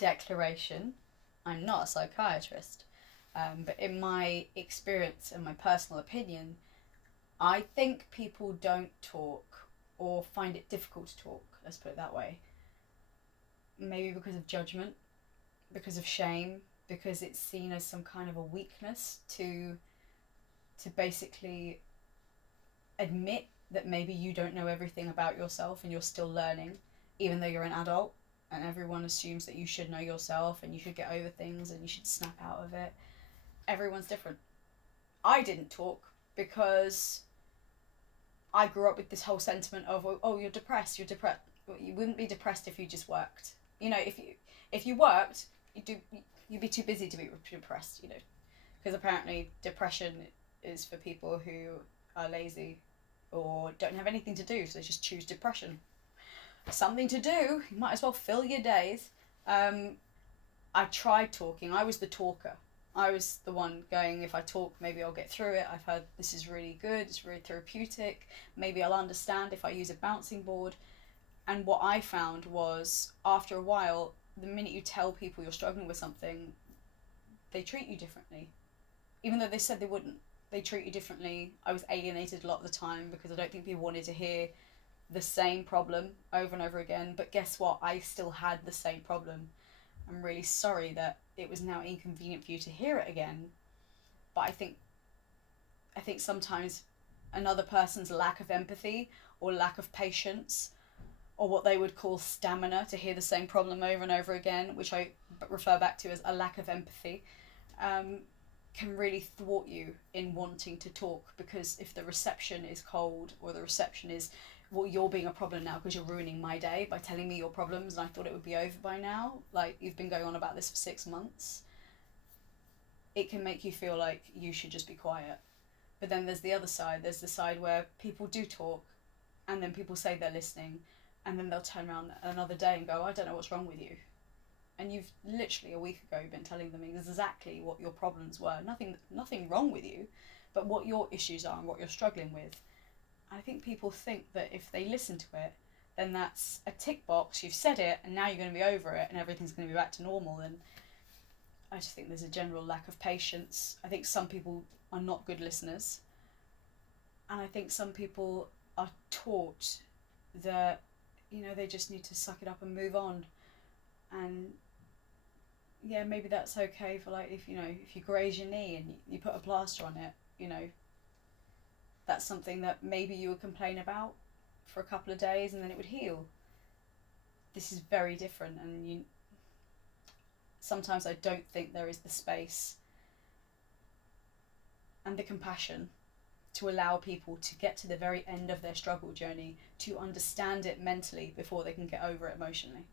declaration, I'm not a psychiatrist, but in my experience and my personal opinion, I think people don't talk or find it difficult to talk, let's put it that way. Maybe because of judgment, because of shame, because it's seen as some kind of a weakness to basically admit that maybe you don't know everything about yourself and you're still learning, even though you're an adult, and everyone assumes that you should know yourself and you should get over things and you should snap out of it. Everyone's different. I didn't talk because I grew up with this whole sentiment of, oh, you're depressed. You wouldn't be depressed if you just worked. If you worked, you'd be too busy to be depressed. Because apparently depression is for people who are lazy or don't have anything to do, so they just choose depression. Something to do. You might as well fill your days. I tried talking. I was the talker. I was the one going, if I talk, maybe I'll get through it. I've heard this is really good. It's really therapeutic. Maybe I'll understand if I use a bouncing board. And what I found was, after a while, the minute you tell people you're struggling with something, they treat you differently. Even though they said they wouldn't. They treat you differently. I was alienated a lot of the time because I don't think people wanted to hear the same problem over and over again. But guess what? I still had the same problem. I'm really sorry that it was now inconvenient for you to hear it again. But I think sometimes another person's lack of empathy or lack of patience, or what they would call stamina to hear the same problem over and over again, which I refer back to as a lack of empathy, can really thwart you in wanting to talk, because if the reception is cold, or the reception is, well, you're being a problem now because you're ruining my day by telling me your problems and I thought it would be over by now, like you've been going on about this for 6 months, it can make you feel like you should just be quiet. But then there's the other side. There's the side where people do talk and then people say they're listening, and then they'll turn around another day and go, I don't know what's wrong with you. And you've literally a week ago been telling them exactly what your problems were. Nothing wrong with you, but what your issues are and what you're struggling with. I think people think that if they listen to it, then that's a tick box, you've said it, and now you're going to be over it and everything's going to be back to normal. And I just think there's a general lack of patience. I think some people are not good listeners. And I think some people are taught that, they just need to suck it up and move on. And yeah, maybe that's okay for, like, if you graze your knee and you put a plaster on it, that's something that maybe you would complain about for a couple of days and then it would heal. This is very different, and sometimes I don't think there is the space and the compassion to allow people to get to the very end of their struggle journey, to understand it mentally before they can get over it emotionally.